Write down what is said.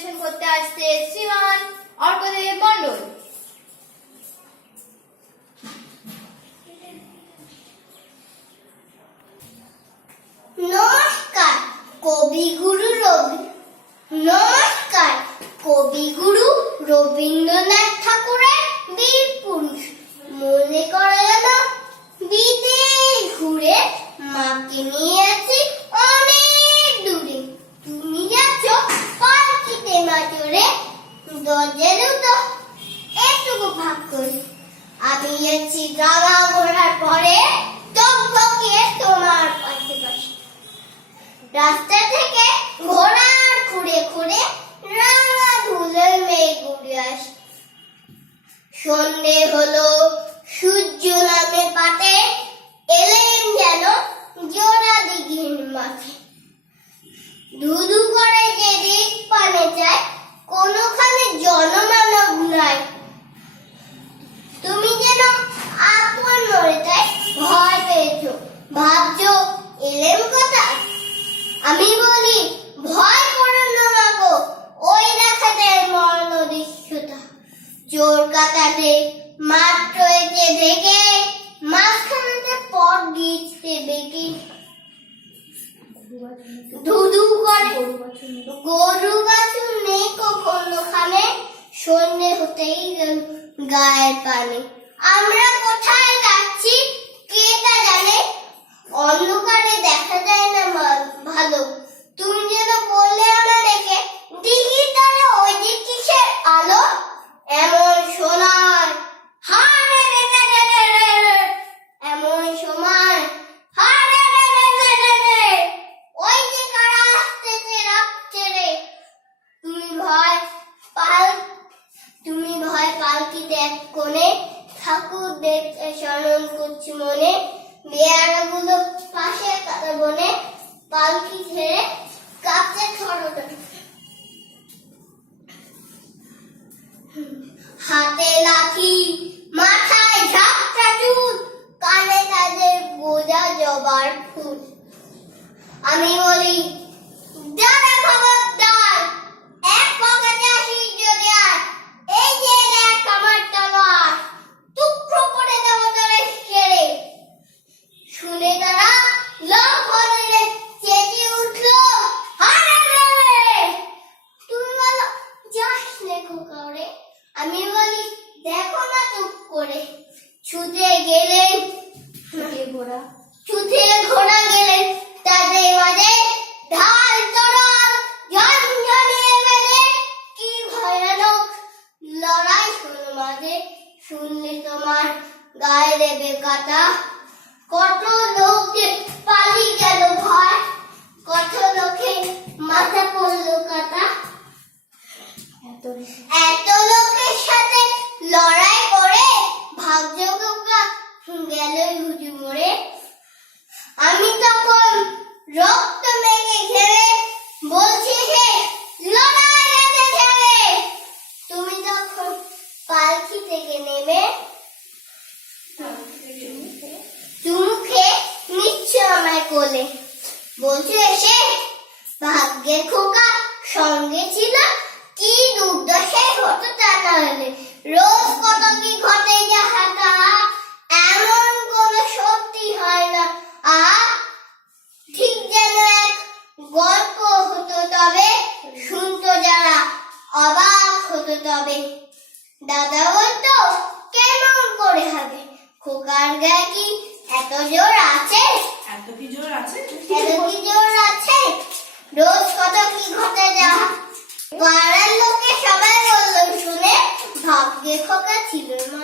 পরিবেশন করতে আসছে শ্রীমান অর্কদেব মণ্ডল। নমস্কার, কবিগুরু রবি নমস্কার, কবিগুরু রবীন্দ্রনাথ ঠাকুরের বীর পুরুষ মনে করে যেন বিদেশ ঘুরে মাকে নিয়ে আছি অনেক দূরে তুমি যাচ্ছ পালকিতে মাজরে দরজালেও তো একটুকু ভাগ করি। আমি যাচ্ছি গাঙা ঘোরার পরে টকবকিয়ে তোমার পাশে পাশে রাস্তা থেকে ঘোড়ার খুঁড়ে খুঁড়ে রাঙা ধুলোর মেঘ উড়ে আসে। সন্ধে হলো, সূর্য নামে পাতে, এলেন যেন আমি বলি, ভয় করো না মাগো ওই দেখা যায় মরণ দেখে মাঝখানে পথ গিয়েছে বেঁকে। ধুধু করে, গরু বাছুর নেই কখনো খানে সন্ধ্যে হতেই গায়ের পানে। আমরা পাল, তুমি ভয় পালকিতে এক কোণে? ঠাকুর দেখতে স্মরণ করছি মনে। বেয়ারাগুলো পাশে কাটা বনে পালকি ছেড়ে কাছে ছড়টা হাতে লাঠি, মাথায় ঝাপটা চুল, কানে তাদের গোজা জবার ফুল। আমি বলি দাদা খবরদার এক পকেটে আসিস যদি আর এই যে দেখ আমার তলোয়ার টুকরো করে দেবো তোরে ছেড়ে শুনে তারা লক্ষণে চেঁচিয়ে উঠল হারে রে তুমি বলো যাস নে খোকাওরে আমি বলি দেখো না চুপ করে ছুটে গেলেন ঘোড়া ছুটে ঘোড়া গেলেন, তাদের মাঝে ঢাল তরল ঝনঝনিয়ে মেলে কি ভয়ানক লড়াই হলো মাঝে, শুনলে তোমার গায়ে দেবে কাটা। কত লোক যে পালিয়ে গেল ভয়, কত লোকে মাথা পড়ল কাটা এত এত লোকের সাথে লড়াই করে ভাগ্যকা গেল হুজু মরে আমি তখন রক্ত মেঘে ঘেরে বলছি হে লড়াই আছে ছেড়ে তুমি তখন পালকি থেকে নেমে চুমুখে নিচ্ছ আমায় কোলে বলছো এসে ভাগ্যের খোকা সঙ্গে ছিল। কি দুর্দশায় হতো তা না হলে। রোজ কত কি ঘটে যাহাটা এমন কোন সত্যি হয় না। আ ঠিক যেন এক গল্প হতো তবে, শুনতো যারা অবাক হতো তবে। দাদা বলতো, কেমন করে হবে? খোকার গায়ে কি এত জোর আছে? জোর আছে? এত কি জোর আছে? রোজ কত কি ঘটে যা? পাড়ার লোকে সবাই বলল, শুনে ভাগ্যে খোকা ছিল মা